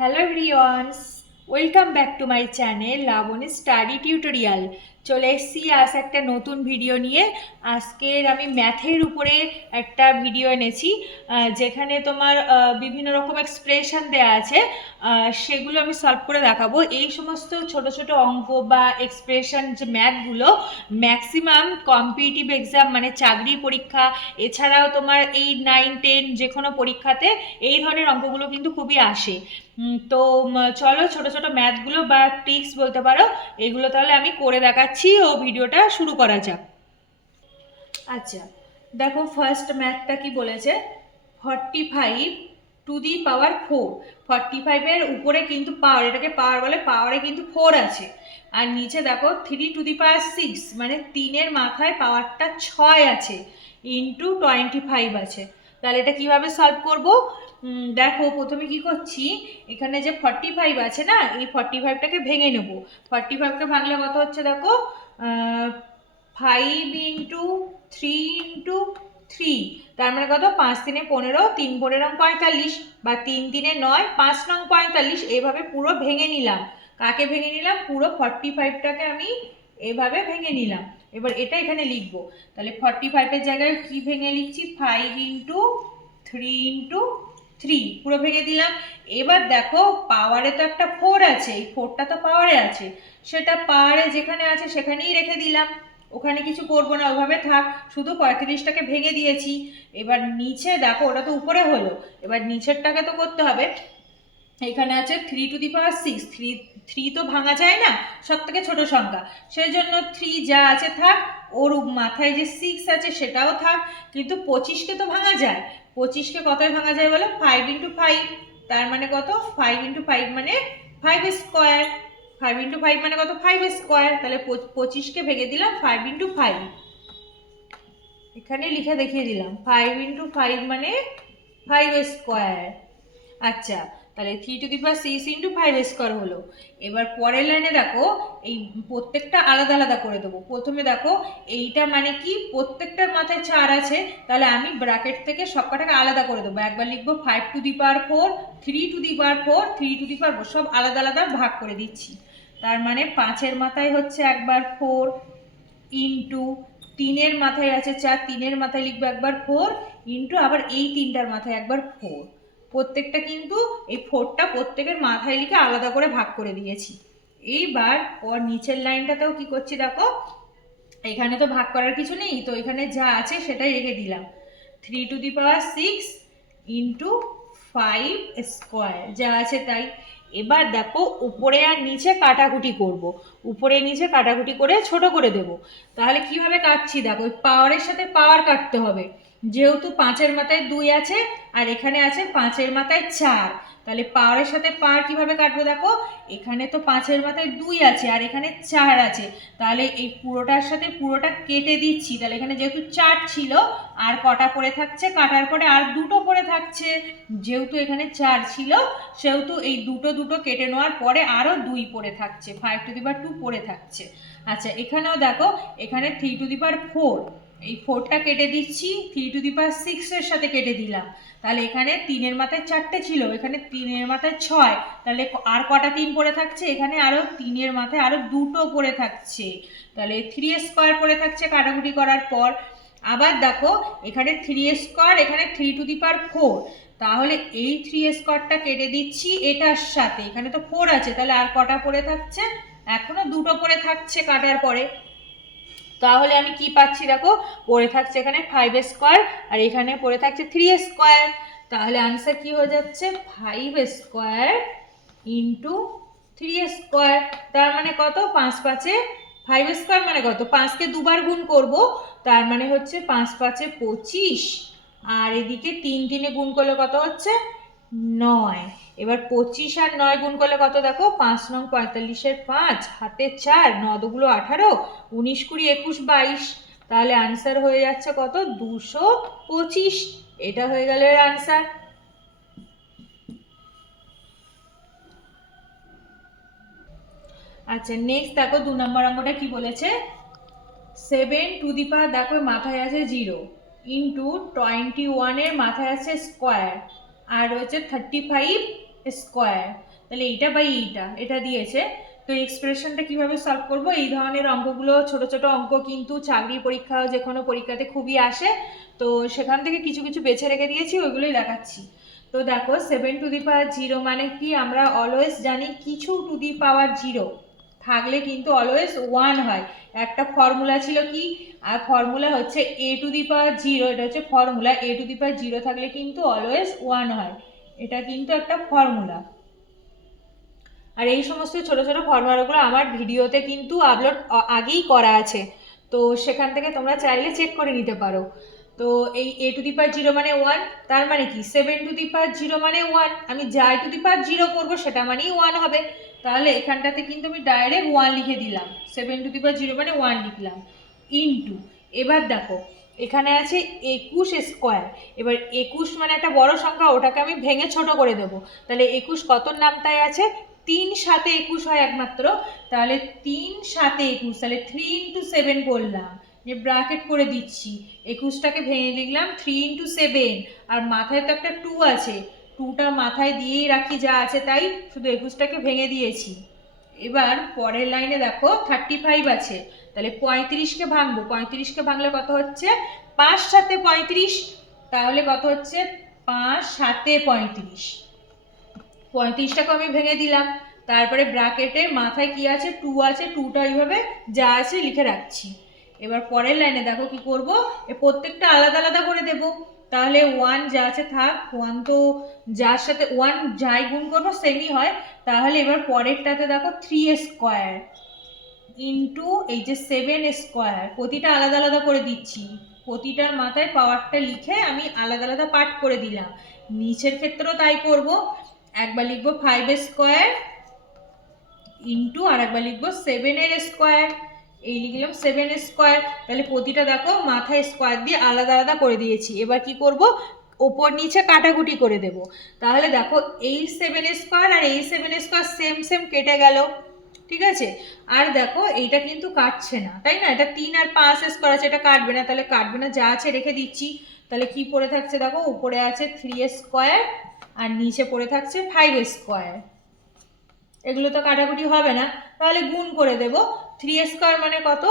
Hello everyone, welcome back to my channel Lavoni Study Tutorial. চলে এসেছি আজ একটা নতুন ভিডিও নিয়ে। আজকের আমি ম্যাথের উপরে একটা ভিডিও এনেছি, যেখানে তোমার বিভিন্ন রকম এক্সপ্রেশন দেওয়া আছে, সেগুলো আমি সলভ করে দেখাবো। এই সমস্ত ছোট ছোট অঙ্ক বা এক্সপ্রেশন যে ম্যাথগুলো ম্যাক্সিমাম কম্পিটিটিভ এক্সাম মানে চাকরি পরীক্ষা, এছাড়াও তোমার 8, 9, 10 যে কোনো পরীক্ষাতে এই ধরনের অঙ্কগুলো কিন্তু খুবই আসে। তো চলো ছোট ছোট ম্যাথগুলো বা ট্রিক্স বলতে পারো, এগুলো তাহলে আমি করে দেখাচ্ছি ও ভিডিওটা শুরু করা যাক। আচ্ছা, দেখো ফার্স্ট ম্যাথটা কি বলেছে, 45 টু দি পাওয়ার 4। 45-এর উপরে কিন্তু পাওয়ার, এটাকে পাওয়ার বলে, পাওয়ারে কিন্তু 4 আছে। আর নিচে দেখো 3 টু দি পাওয়ার 6 মানে 3-এর মাথায় পাওয়ারটা 6 আছে, ইন্টু 25 আছে। তাহলে এটা কিভাবে সলভ করব? দেখো প্রথমে কি করছি, এখানে যে 45 আছে না, এই 45টাকে ভেঙে নেব। 45কে ভাঙলে কত হচ্ছে দেখো, 5 ইন্টু 3 ইন্টু 3, তার মানে কত, 5 3 15, 3 15 45, বা 3 3 9, 5 9 45। এইভাবে পুরো ভেঙে নিলাম। কাকে ভেঙে নিলাম? পুরো 45টাকে আমি এভাবে ভেঙে নিলাম। এবার এটা এখানে লিখবো। তাহলে 45-এর জায়গায় কি ভেঙে লিখছি, 5 ইন্টু 3 ইন্টু 3 পুরো ভেঙে দিলাম। এবার দেখো পাওয়ারে তো একটা 4 আছে, এই 4টা তো পাওয়ারে আছে, সেটা পাওয়ারে যেখানে আছে সেখানেই রেখে দিলাম, ওখানে কিছু করবো না, ওভাবে থাক। শুধু 35টাকে ভেঙে দিয়েছি। এবার নিচে দেখো, ওটা তো উপরে হলো, এবার নিচেরটাকে তো করতে হবে। এখানে আছে 3 টু দি পাওয়ার 6, 3 তো ভাঙা যায় না, সব থেকে ছোট সংখ্যা, সেই জন্য 3 যা আছে থাক। ওর মাথায় যে 6 আছে সেটাও থাক, কিন্তু 25কে তো ভাঙা যায়। 25কে কতই ভাঙা যায় বলো? 5 ইন্টু 5, তার মানে কত, 5 ইন্টু 5 মানে 5 স্কোয়ার। 5 ইন্টু 5 মানে কত, 5 স্কোয়ার। তাহলে 25কে ভেঙে দিলাম 5 ইন্টু 5, এখানে লিখে দেখিয়ে দিলাম 5 ইন্টু 5 মানে 5 স্কোয়ার। আচ্ছা, তাহলে 3 to the power 6 into 5 square হলো। এবার পরের লাইনে দেখো, এই প্রত্যেকটা আলাদা আলাদা করে দেবো। প্রথমে দেখো এইটা মানে কি, প্রত্যেকটার মাথায় 4 আছে, তাহলে আমি ব্র্যাকেট থেকে সবকটাকে আলাদা করে দেবো। একবার লিখবো 5 to the power 4, 3 to the power 4, 3 to the power 4, সব আলাদা আলাদা ভাগ করে দিচ্ছি। তার মানে 5-এর মাথায় হচ্ছে একবার 4, ইন্টু 3-এর মাথায় আছে 4, 3-এর মাথায় লিখবো একবার 4, ইন্টু আবার এই 3টার মাথায় একবার 4। প্রত্যেকটা কিন্তু এই 4টা প্রত্যেকের মাথায় লিখে আলাদা করে ভাগ করে দিয়েছি। এইবার নিচের লাইনটাতেও কি করছি দেখো, এখানে তো ভাগ করার কিছু নেই, তো এখানে যা আছে সেটাই রেখে দিলাম। 3 to the power 6 into 5 square, যা আছে তাই। এবার দেখো উপরে আর নিচে কাটাকুটি করব, উপরে নিচে কাটাকুটি করে ছোট করে দেব। তাহলে কিভাবে কাটছি দেখো, ওই পাওয়ারের সাথে পাওয়ার কাটতে হবে। যেহেতু 5-এর মাথায় 2 আছে আর এখানে আছে 5-এর মাথায় 4, তাহলে পাওয়ারের সাথে পাওয়ার কিভাবে কাটবো দেখো, এখানে তো 5-এর মাথায় 2 আছে আর এখানে 4 আছে, তাহলে এই পুরোটার সাথে পুরোটা কেটে দিচ্ছি। তাহলে এখানে যেহেতু 4 ছিল, আর কটা পড়ে থাকছে, কাটার পরে আর দুটো পড়ে থাকছে। যেহেতু এখানে 4 ছিল, সেহেতু এই দুটো দুটো কেটে নেওয়ার পরে আরও 2 পড়ে থাকছে, 5 টু দি পাওয়ার 2 পড়ে থাকছে। আচ্ছা, এখানেও দেখো, এখানে 3 টু দি পাওয়ার 4, এই 4টা কেটে দিচ্ছি, 3 টু দি পাওয়ার 6-এর সাথে কেটে দিলাম। তাহলে এখানে 3-এর মাথায় 4টে ছিল, এখানে 3-এর মাথায় 6, তাহলে আর কটা 3 পড়ে থাকছে, এখানে আরও 3-এর মাথায় আরও দুটো পড়ে থাকছে, তাহলে 3 স্কোয়ার পড়ে থাকছে কাটাকুটি করার পর। আবার দেখো এখানে 3 স্কোয়ার, এখানে 3 টু দি পাওয়ার 4, তাহলে এই 3 স্কোয়ারটা কেটে দিচ্ছি এটার সাথে, এখানে তো 4 আছে, তাহলে আর কটা পড়ে থাকছে, এখনো দুটো পড়ে থাকছে কাটার পরে। তাহলে আমি কি পাচ্ছি দেখো, পড়ে থাকছে এখানে 5 স্কোয়ার আর এখানে পড়ে থাকছে 3 স্কোয়ার। তাহলে আনসার কি হয়ে যাচ্ছে, 5 স্কোয়ার ইন্টু 3 স্কোয়ার। তার মানে কত, 5 5-এ 5 স্কোয়ার মানে কত, 5কে দুবার গুণ করব, তার মানে হচ্ছে 5 5-এ 25, আর এদিকে 3 3-এ গুণ করলে কত হচ্ছে, 9। এবার 25 আর 9 গুণ করলে কত দেখো, 5 9 45-এর 5, হাতে 4, 9 দুগুলো 18, 19 20 21 22, তাহলে আনসার হয়ে যাচ্ছে কত, 225। এটা হয়ে গেল এর আনসার। আচ্ছা, নেক্সট দেখো 2 নম্বর অঙ্কটা কি বলেছে, 7 টু দি পাওয়ার, দেখো মাথায় আছে 0, ইন্টু 21-এর মাথায় আছে স্কোয়ার, আর রয়েছে 35 স্কোয়ার। তাহলে এইটা বাই এইটা, এটা দিয়েছে। তো এক্সপ্রেশনটা কিভাবে সলভ করব? এই ধরনের অঙ্কগুলো, ছোট ছোট অঙ্ক কিন্তু চাকরি পরীক্ষা, যে কোনো পরীক্ষাতে খুবই আসে। তো সেখান থেকে কিছু কিছু বেছে রেখে দিয়েছি, ওইগুলোই দেখাচ্ছি। তো দেখো 7^0 মানে কি, আমরা অলওয়েজ জানি কিছু টু দি পাওয়ার 0 থাকলে কিন্তু অলওয়েজ 1 হয়। একটা ফর্মুলা ছিল কি, আর ফর্মুলা হচ্ছে a⁴, এটা হচ্ছে ফর্মুলা। a⁴ থাকলে কিন্তু অলওয়েজ 1 হয়, এটা কিন্তু একটা ফর্মুলা। আর এই সমস্ত ছোট ছোট ফর্মুলাগুলো আমার ভিডিওতে কিন্তু আপলোড আগেই করা আছে, তো সেখান থেকে তোমরা চাইলে চেক করে নিতে পারো। তো এই a⁴ মানে 1, তার মানে কি 7^0 মানে 1, আমি যা a⁴ করবো সেটা মানেই 1 হবে। তাহলে এখানটাতে কিন্তু আমি ডাইরেক্ট 1 লিখে দিলাম, 7^0 মানে 1 লিখলাম, ইন্টু, এবার দেখো এখানে আছে 21²। এবার 21 মানে একটা বড় সংখ্যা, ওটাকে আমি ভেঙে ছোট করে দেবো। তাহলে 21 কত নামতায় আছে, 3 7 21 হয় একমাত্র। তাহলে 3 7 21, তাহলে 3×7 করলাম, যে ব্র্যাকেট করে দিচ্ছি, 21টাকে ভেঙে লিখলাম 3×7, আর মাথায় তো একটা 2 আছে, 2টা মাথায় দিয়েই রাখি, যা আছে তাই, শুধু 21টাকে ভেঙে দিয়েছি। এবার পরের লাইনে দেখো 35 আছে, তাহলে 35কে ভাঙবো, 35কে ভাঙলে কত হচ্ছে, 5 7 35, তাহলে কত হচ্ছে 5 7 35, 35টাকে আমি ভেঙে দিলাম। তারপরে ব্র্যাকেটে মাথায় কি আছে, 2 আছে, 2টা এইভাবে যা আছে লিখে রাখছি। এবার পরের লাইনে দেখো কি করব, প্রত্যেকটা আলাদা আলাদা করে দেব। তাহলে 1 যা আছে থাক, 1 তো যার সাথে 1 যাই গুণ করবো সেমই হয়। তাহলে এবার পরেরটাতে দেখো 3² ইন্টু এই যে 7², প্রতিটা আলাদা আলাদা করে দিচ্ছি, প্রতিটার মাথায় পাওয়ারটা লিখে আমি আলাদা আলাদা পার্ট করে দিলাম। নিচের ক্ষেত্রেও তাই করব, একবার লিখবো 5² ইন্টু আর একবার লিখবো 7² এই লিখলাম 7²। তাহলে প্রতিটা দেখো মাথায় স্কোয়ার দিয়ে আলাদা আলাদা করে দিয়েছি। এবার কি করব, ওপর নিচে কাটাকুটি করে দেব। তাহলে দেখো এই 7² আর এই 7² সেম সেম কেটে গেল, ঠিক আছে। আর দেখো এইটা কিন্তু কাটছে না, তাই না, এটা 3 আর 5² আছে, এটা কাটবে না, তাহলে কাটবে না, যা আছে রেখে দিচ্ছি। তাহলে কি পড়ে থাকছে দেখো, উপরে আছে 3² আর নিচে পড়ে থাকছে 5²। এগুলো তো কাটাকুটি হবে না, তাহলে গুণ করে দেব। 3² মানে কত,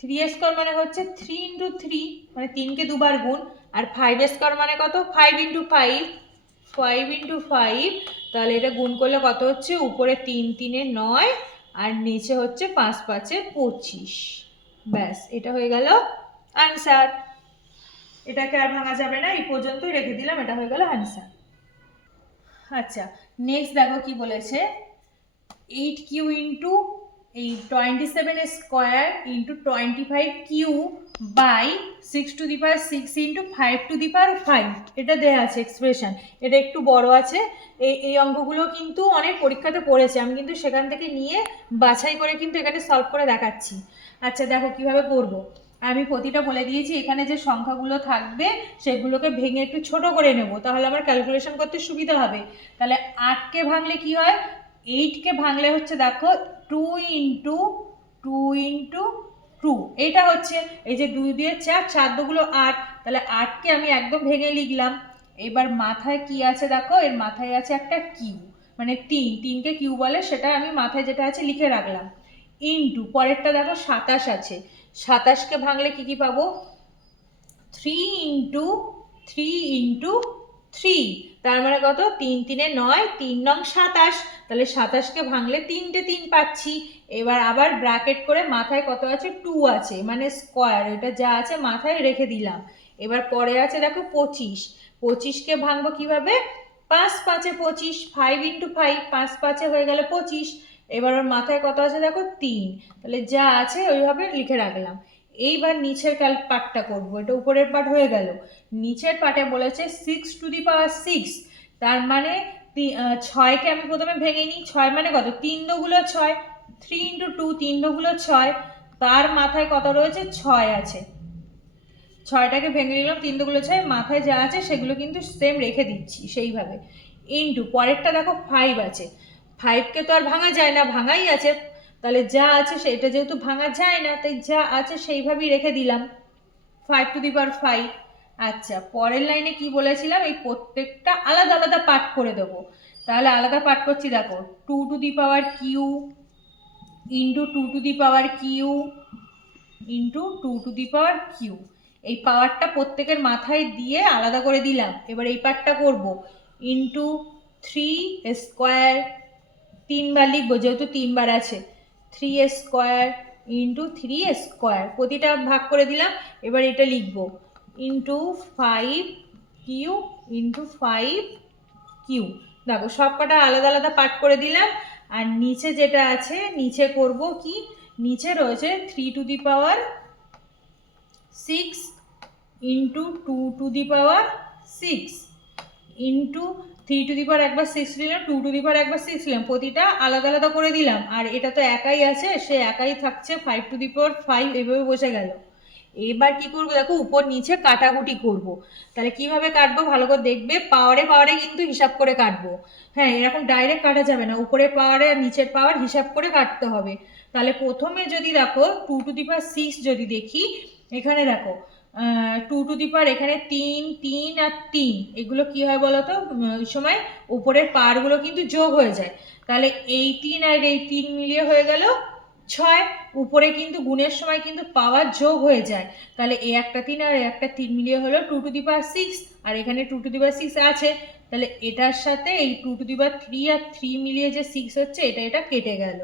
3² মানে হচ্ছে 3×3, মানে 3কে দুবার গুণ। আর 5² মানে কত, 5×5, 5×5, তাহলে এটা গুণ করলে কত হচ্ছে, উপরে 3 3 9 আর নিচে হচ্ছে 5 5 25। ব্যাস, এটা হয়ে গেল আনসার। এটাকে আর ভাঙা যাবে না, এই পর্যন্তই রেখে দিলাম, এটা হয়ে গেল আনসার। আচ্ছা, নেক্সট দেখো কি বলেছে, 8q ইন্টু এই 27² ইন্টু 25q বাই 6⁶ ইন্টু 5⁵, এটা দেওয়া আছে এক্সপ্রেশন। এটা একটু বড় আছে, এই অঙ্কগুলো কিন্তু অনেক পরীক্ষাতে পড়েছে, আমি কিন্তু সেখান থেকে নিয়ে বাছাই করে কিন্তু এখানে সলভ করে দেখাচ্ছি। আচ্ছা দেখো কিভাবে করব, আমি প্রতিটা বলে দিয়েছি, এখানে যে সংখ্যাগুলো থাকবে সেগুলোকে ভেঙে একটু ছোট করে নেব, তাহলে আমার ক্যালকুলেশন করতে সুবিধা হবে। তাহলে 8কে ভাঙলে কি হয়, 8কে ভাঙলে হচ্ছে দেখো 2 ইন্টু 2 ইন্টু 2, এটা হচ্ছে এই যে 2 দিয়ে 4, 4 দুগুলো 8, তাহলে 8কে আমি একদম ভেঙে লিখলাম। এবার মাথায় কি আছে দেখো, এর মাথায় আছে একটা কিউ, মানে 3, 3কে কিউ বলে, সেটা আমি মাথায় যেটা আছে লিখে রাখলাম। ইন্টু পরেরটা দেখো 27 আছে, 27কে ভাঙলে কি কি পাবো, 3 ইন্টু 3 ইন্টু 3, তার মানে কত, 3 3 9, 3 9 27, তাহলে 27কে ভাঙলে 3টে 3 পাচ্ছি। এবার আবার ব্র্যাকেট করে মাথায় কত আছে, 2 আছে, মানে স্কোয়ার, এটা যা আছে মাথায় রেখে দিলাম। এবার পরে আছে দেখো 25, 25কে ভাঙবো কিভাবে, 5 5 25, 5 ইন্টু 5, 5 5 হয়ে গেল 25। এবার ওর মাথায় কত আছে দেখো 3, তাহলে যা আছে ওইভাবে লিখে রাখলাম। এইবার নিচের পার্টটা করবো, এটা উপরের পার্ট হয়ে গেল। নিচের পার্টে বলেছে 6⁶, তার মানে 6কে আমি প্রথমে ভেঙে নিই, 6 মানে কত, 3 দুগুলো 6, 3 ইন্টু 2, 3 দুগুলো 6, তার মাথায় কত রয়েছে, 6 আছে, 6টাকে ভেঙে নিলাম, 3 দুগুলো 6, মাথায় যা আছে সেগুলো কিন্তু সেম রেখে দিচ্ছি সেইভাবে। ইন্টু পরেরটা দেখো 5 আছে, 5কে তো আর ভাঙা যায় না, ভাঙাই আছে, তাহলে যা আছে সেটা যেহেতু ভাঙা যায় না, তাই যা আছে সেইভাবেই রেখে দিলাম, 5⁵। আচ্ছা, পরের লাইনে কি বলেছিলাম, এই প্রত্যেকটা আলাদা আলাদা পার্ট করে দেবো। তাহলে আলাদা পাঠ করছি, দেখো 2^q into 2^q into 2^q। এই পাওয়ারটা প্রত্যেকের মাথায় দিয়ে আলাদা করে দিলাম। এবার এই পার্টটা করবো ইন্টু 3² 3বার লিখবো যেহেতু 3বার আছে, 3² ইন্টু 3², প্রতিটা ভাগ করে দিলাম। এবার এটা লিখবো ইন্টু 5q ইন্টু 5q। দেখো সব কটা আলাদা আলাদা পার্ট করে দিলাম। আর নিচে যেটা আছে নিচে করব কি, নিচে রয়েছে 3^6 ইন্টু 2^6 ইন্টু 3^6 নিলাম, 2^6 নিলাম, প্রতিটা আলাদা আলাদা করে দিলাম। আর এটা তো একাই আছে, সে একাই থাকছে 5^5, এভাবে বসে গেল। এবার কি করবো দেখো, উপর নিচে কাটাকুটি করব। তাহলে কিভাবে কাটবো ভালো করে দেখবে, পাওয়ারে পাওয়ারে কিন্তু হিসাব করে কাটবো। হ্যাঁ, এরকম ডাইরেক্ট কাটা যাবে না, উপরের পাওয়ারে আর নিচের পাওয়ার হিসাব করে কাটতে হবে। তাহলে প্রথমে যদি দেখো 2^6 যদি দেখি, এখানে দেখো 2^, এখানে 3 3 আর 3, এগুলো কি হয় বলতো, ওই সময় উপরের পাওয়ারগুলো কিন্তু যোগ হয়ে যায়। তাহলে এই 3 আর এই 3 মিলিয়ে হয়ে গেল 6। উপরে কিন্তু গুণের সময় কিন্তু পাওয়ার যোগ হয়ে যায়। তাহলে এই একটা 3 আর একটা 3 মিলিয়ে হলো 2^6, আর এখানে 2^6 আছে। তাহলে এটার সাথে এই 2^3 আর 3 মিলিয়ে যে 6 হচ্ছে, এটা এটা কেটে গেল।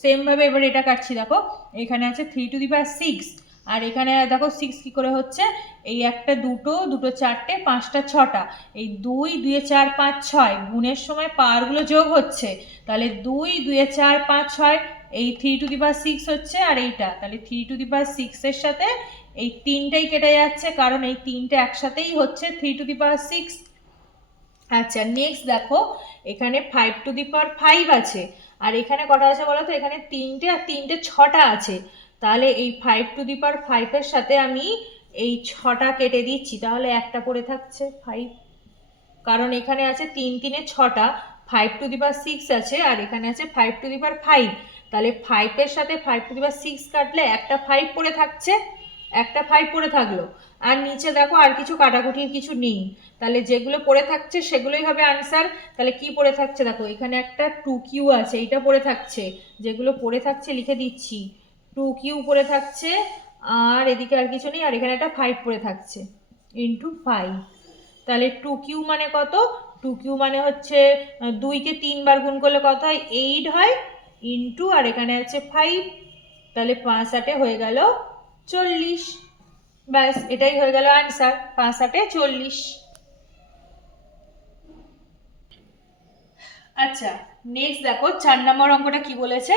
সেম ভাবে এবার এটা কাটছি, দেখো এখানে আছে 3^6, আর এখানে দেখো 6 কি করে হচ্ছে, এই একটা দুটো, দুটো চারটে, পাঁচটা ছটা, এই 2 2 4 5 6, গুণের সময় পাওয়ারগুলো যোগ হচ্ছে। তাহলে 2 2 4 5 6, এই 3^6 হচ্ছে আর এইটা, তাহলে 3^6 এর সাথে এই 3টাই কেটে যাচ্ছে, কারণ এই 3টে একসাথেই হচ্ছে 3^6। আচ্ছা, নেক্সট দেখো এখানে 5^5 আছে, আর এখানে কটা আছে বলো তো, এখানে 3টে আর 3টে 6টা আছে। তাহলে এই 5^5 এর সাথে আমি এই 6টা কেটে দিচ্ছি, তাহলে একটা পড়ে থাকছে 5, কারণ এখানে আছে 3 3 6টা, 5^6 আছে, আর এখানে আছে 5^5। তাহলে 5 এর সাথে 5^6 কাটলে একটা 5 পড়ে থাকছে, একটা 5 পড়ে থাকলো। আর নিচে দেখো আর কিছু কাটাকুটির কিছু নেই, তাহলে যেগুলো পড়ে থাকছে সেগুলোই হবে আনসার। তাহলে কি পড়ে থাকছে দেখো, এখানে একটা 2q আছে, এইটা পড়ে থাকছে, যেগুলো পড়ে থাকছে লিখে দিচ্ছি, 2q পড়ে থাকছে, আর এদিকে আর কিছু নেই, আর এখানে একটা 5 পড়ে থাকছে ইন্টু 5। তাহলে 2q মানে কত, 2q মানে হচ্ছে 2কে 3বার গুণ করলে কত হয়, 8 হয়, ইন্টু আর এখানে আছে 5, তাহলে 5 8 হয়ে গেল 40। ব্যাস, এটাই হয়ে গেল আনসার, 5 8 40। আচ্ছা, নেক্সট দেখো 4 নম্বর অঙ্কটা কি বলেছে,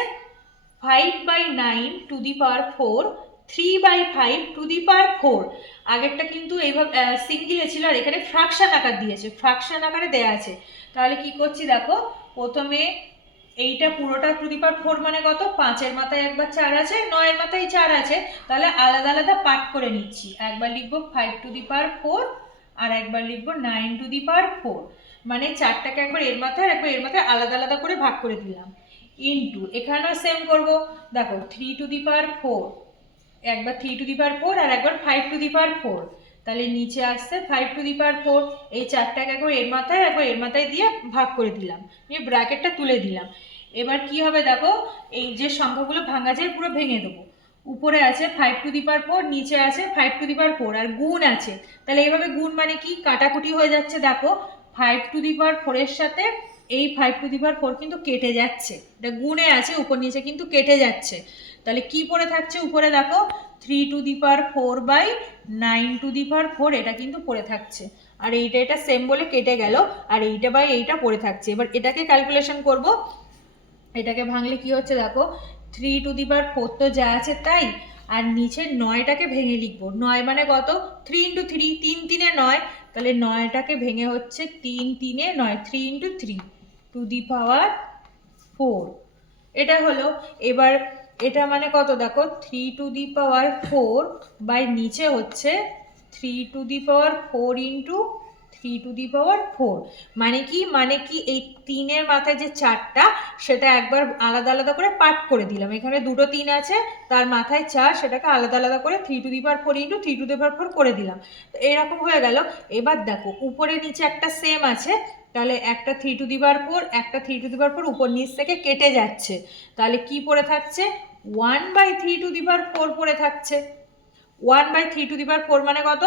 5/9^4 3/5^4। আগেরটা কিন্তু এইভাবে সিঙ্গেলে ছিল, আর এখানে ফ্র্যাকশন আকার দিয়েছে, ফ্র্যাকশন আকারে দেয়া আছে। তাহলে কি করছি দেখো, প্রথমে এইটা পুরোটা 2^4 মানে কত, 5-এর মাথায় একবার 4 আছে, 9-এর মাথায় 4 আছে, তাহলে আলাদা আলাদা পাঠ করে নিচ্ছি। একবার লিখবো 5^4 আর একবার লিখবো 9^4, মানে 4টাকে একবার এর মাথায় একবার এর মাথায় আলাদা আলাদা করে ভাগ করে দিলাম। ইন্টু এখানেও সেম করব, দেখো 3^4, একবার 3^4 আর একবার 5^4, তাহলে নিচে আসছে 5^4, এই 4টাকে একবার এর মাথায় দিয়ে ভাগ করে দিলাম, নিয়ে ব্র্যাকেটটা তুলে দিলাম। এবার কি হবে দেখো, এই যে সংখ্যাগুলো ভাঙা যায় পুরো ভেঙে দেবো। উপরে আছে 5^4, নিচে আছে 5^4, আর গুণ আছে, তাহলে এইভাবে গুণ মানে কি, কাটাকুটি হয়ে যাচ্ছে। দেখো 5^4 এর সাথে এই 5^4 কিন্তু কেটে যাচ্ছে, এটা গুণে আছে, উপর নিচে কিন্তু কেটে যাচ্ছে। তাহলে কি পড়ে থাকছে উপরে দেখো, 3^4/9^4, এটা কিন্তু পড়ে থাকছে। আর এইটা এটা সেম বলে কেটে গেল, আর এইটা বাই এইটা পড়ে থাকছে। এবার এটাকে ক্যালকুলেশন করব, এটাকে ভাঙলে কি হচ্ছে দেখো, 3^4 তো যা আছে তাই, আর নিচে 9টাকে ভেঙে লিখবো। 9 মানে কত, 3 × 3, 3 3 9, তাহলে 9টাকে ভেঙে হচ্ছে 3 3 9, 3 × 3^4, এটা হলো। এবার এটা মানে কত দেখো, 3^4 বাই নিচে হচ্ছে 3^4 ইন্টু 3^4, মানে কি, মানে কি এই 3-এর মাথায় যে 4টা, সেটা একবার আলাদা আলাদা করে পার্ট করে দিলাম। এখানে দুটো 3 আছে, তার মাথায় 4, সেটাকে আলাদা আলাদা করে 3^4 ইন্টু 3^4 করে দিলাম। তো এরকম হয়ে গেল। এবার দেখো উপরে নিচে একটা সেম আছে, তাহলে একটা 3^4, একটা 3^4 উপর নিচ থেকে কেটে যাচ্ছে, তাহলে কি পড়ে থাকছে? 1/3^4 পড়ে থাকছে। 1/3^4 মানে কত?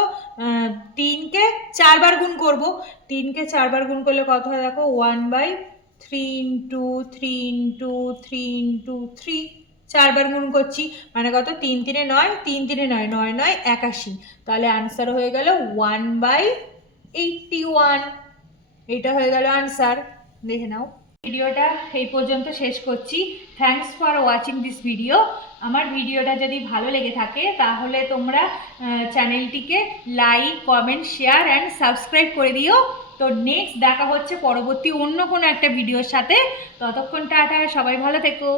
3কে 4 বার গুণ করব। 3কে 4 বার গুণ করলে কত হয় দেখো? 1/3 ইন্টু 3 ইন্টু 3 ইন্টু 3, 4 বার গুণ করছি মানে কত? 3 3 9, 3 3 9, 9 9 81, তাহলে আনসার হয়ে গেল 1/81। এটা হয়ে গেল আনসার। দেখে নাও। ভিডিওটা এই পর্যন্ত শেষ করছি। Thanks for watching this video. আমার ভিডিওটা যদি ভালো লেগে থাকে তাহলে তোমরা চ্যানেলটিকে like, comment, share and subscribe করে দিও। তো নেক্সট দেখা হচ্ছে পরবর্তী অন্য কোনো একটা ভিডিওর সাথে। ততক্ষণ টাটা, সবাই ভালো থেকো।